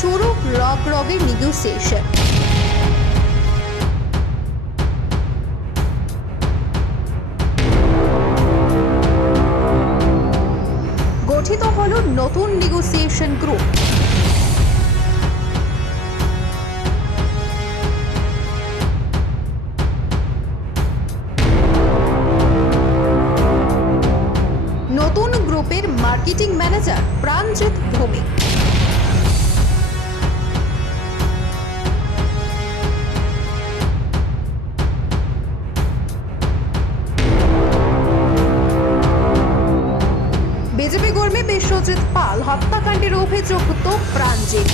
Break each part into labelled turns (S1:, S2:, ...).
S1: শুরু রগ রগের নেগোসিয়েশন গঠিত হল নতুন নেগোসিয়েশন গ্রুপ। নতুন গ্রুপের মার্কেটিং ম্যানেজার প্রাণজিৎ ভৌমিক। বিশ্বজিৎ পাল হত্যাকাণ্ডের অভিযুক্ত প্রাণজিৎ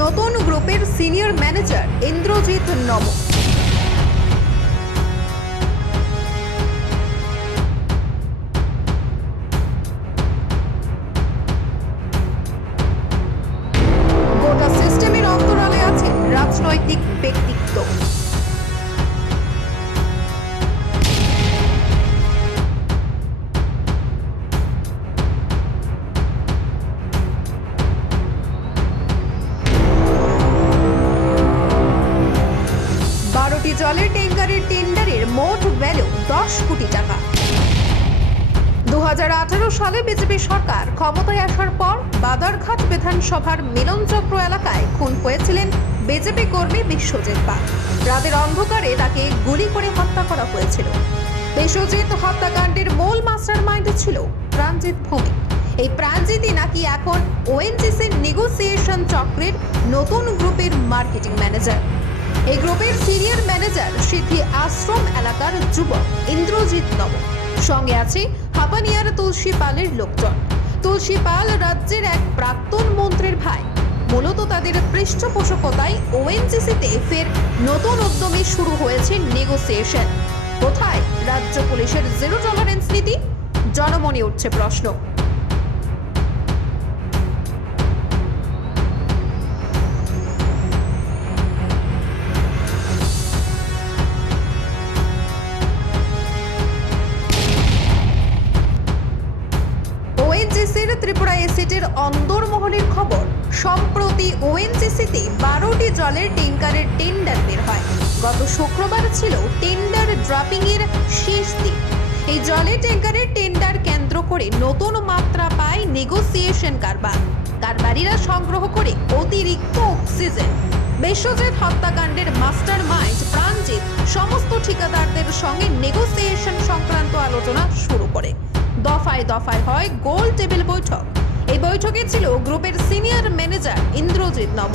S1: নতুন গ্রুপের সিনিয়র ম্যানেজার ইন্দ্রজিৎ নম। জলের ট্যাঙ্কারের টেন্ডারের মোট ভ্যালু দশ কোটি টাকা। দুহাজার আঠারো সালে বিজেপি সরকার ক্ষমতায় আসার পর বাদারঘাট বিধানসভার মিলনচক্র এলাকায় খুন হয়েছিলেন বিজেপি কর্মী বিশ্বজিৎ পাল। রাতের অন্ধকারে তাকে গুলি করে হত্যা করা হয়েছিল। বিশ্বজিৎ হত্যাকাণ্ডের মূল মাস্টার মাইন্ড ছিল প্রাণজিৎ ভৌমিক। এই প্রাণজিৎই নাকি এখন ওএনজিসির নেগোসিয়েশন চক্রের নতুন গ্রুপের মার্কেটিং ম্যানেজার এই গ্রুপের সিনিয়র ম্যানেজার সিদ্ধি আশ্রম এলাকার যুবক ইন্দ্রজিৎ নব। সঙ্গে আছে হাপানিয়ার তুলসী পালের লোকজন। তুলসী পাল রাজ্যের এক প্রাক্তন মন্ত্রীর ভাই। মূলত তাদের পৃষ্ঠপোষকতায় ওএনজিসিতে ফের নতুন উদ্যমে শুরু হয়েছে নেগোসিয়েশন কোথায়? রাজ্য পুলিশের জিরো টলারেন্স নীতি? জনমনে উঠছে প্রশ্ন। এসিটির অন্দরমহলের খবর। সম্প্রতি ওএনজিসিতে বারোটি জলের ট্যাঙ্কারের টেন্ডার বের হয়। গত শুক্রবার ছিল টেন্ডার ড্রপিং এর শেষ দিন। এই জলের ট্যাঙ্কারের টেন্ডার কেন্দ্র করে নতুন মাত্রা পায় নেগোসিয়েশন কারবার। কারবারিরা সংগ্রহ করে অতিরিক্ত অক্সিজেন। বিশ্বজিৎ হত্যাকাণ্ডের মাস্টার মাইন্ড প্রাণজিৎ সমস্ত ঠিকাদারদের সঙ্গে নেগোসিয়েশন সংক্রান্ত আলোচনা শুরু করে। দফায় দফায় হয় গোল টেবিল বৈঠক। এই বৈঠকে ছিল গ্রুপের সিনিয়র ম্যানেজার ইন্দ্রজিৎ নম।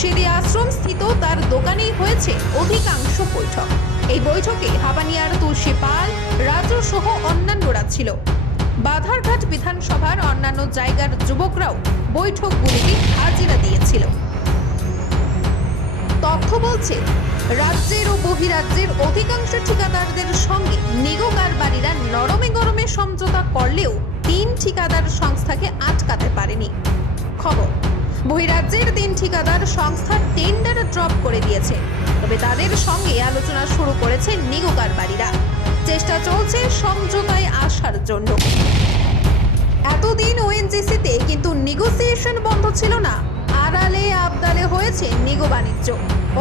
S1: সিঁড়ি আশ্রম স্থিত তার দোকানেই হয়েছে অধিকাংশ বৈঠক। এই বৈঠকে হাবানিয়ার তুলসী পাল, রাজু সহ অন্যান্যরা ছিল। বাধারঘাট বিধানসভার অন্যান্য জায়গার যুবকরাও বৈঠকগুলিতে হাজিরা দিয়েছিল। তথ্য বলছে, রাজ্যের ও বহিরাজ্যের অধিকাংশ ঠিকাদারদের সঙ্গে নিগো কারবারিরা নরমে গরমে সমঝোতা করলেও তিন ঠিকাদার সংস্থাকে আটকাতে পারেনি। খবর, বহিরাজ্যের তিন ঠিকাদার সংস্থার টেন্ডার ড্রপ করে দিয়েছে। তবে তাদের সঙ্গে আলোচনা শুরু করেছে নিগো কারবারিরা। চেষ্টা চলছে সমঝোতায় আসার জন্য। এতদিন ওএনজিসিতে কিন্তু নেগোসিয়েশন বন্ধ ছিল না। আড়ালে আবদালে হয়েছে নিগো বাণিজ্য।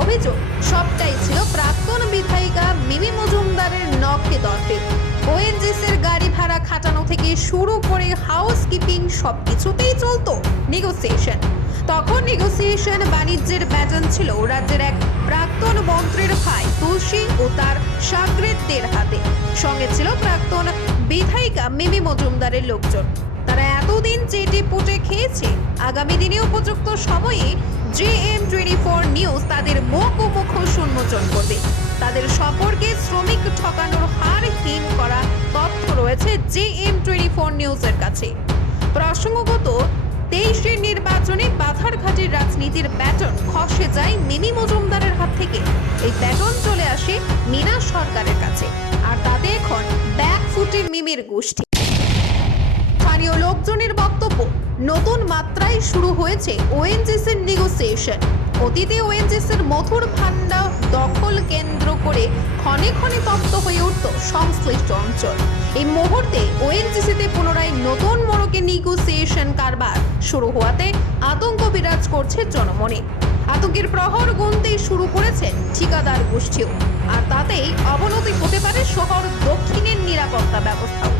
S1: অভিযোগ, সবটাই ছিল প্রাক্তন বিধায়িকা মিমি মজুমদারের নখে দর্পে ওএনজিসির গাড়ি ভাড়া খাটানো থেকে শুরু করে হাউস কিপিং সবকিছুতেই চলতো নেগোসিয়েশন তখন নেগোসিয়েশন বাণিজ্যের ব্যাটন ছিল রাজ্যের এক প্রাক্তন মন্ত্রীর ভাই তুলসী ও তার সাগরেদদের হাতে। সঙ্গে ছিল প্রাক্তন বিধায়িকা মিমি মজুমদারের লোকজন। তারা এতদিন চেটে পুটে খেয়েছে, আগামী দিনে উপযুক্ত সময়ে J M twenty four news তাদের মুখ ও মুখ উন্মোচন করবে। তাদের সম্পর্কে শ্রমিক ঠকানোর হার রয়েছে জে এম টোয়েন্টি ফোর নিউজের কাছে। প্রসঙ্গগত তেইশের নির্বাচনে বাধারঘাটের রাজনীতির ব্যাটন খসে যায় মিমি মজুমদারের হাত থেকে। এই ব্যাটন চলে আসে মিনা সরকারের কাছে। আর তাতে এখন ব্যাক ফুটে মিমির গোষ্ঠী। স্থানীয় লোকজনের বক্তব্য। নতুন মাত্রায় শুরু হয়েছে ওএনজিসির নেগোসিয়েশন অতীতে ওএনজিসির মধুর ভান্ডা দখল কেন্দ্র করে ক্ষণে ক্ষণে তপ্ত হয়ে উঠত সংশ্লিষ্ট অঞ্চল। এই মুহূর্তে ওএনজিসিতে পুনরায় নতুন মোড়কে নেগোসিয়েশন কারবার শুরু হওয়াতে আতঙ্ক বিরাজ করছে জনমনে। আতঙ্কের প্রহর গুনতে শুরু করেছেন ঠিকাদার গোষ্ঠীও। আর তাতেই অবনতি হতে পারে শহর দক্ষিণের নিরাপত্তা ব্যবস্থাও।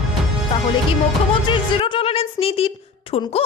S1: তাহলে কি মুখ্যমন্ত্রীর জিরো টলারেন্স নীতি ঠুনকো?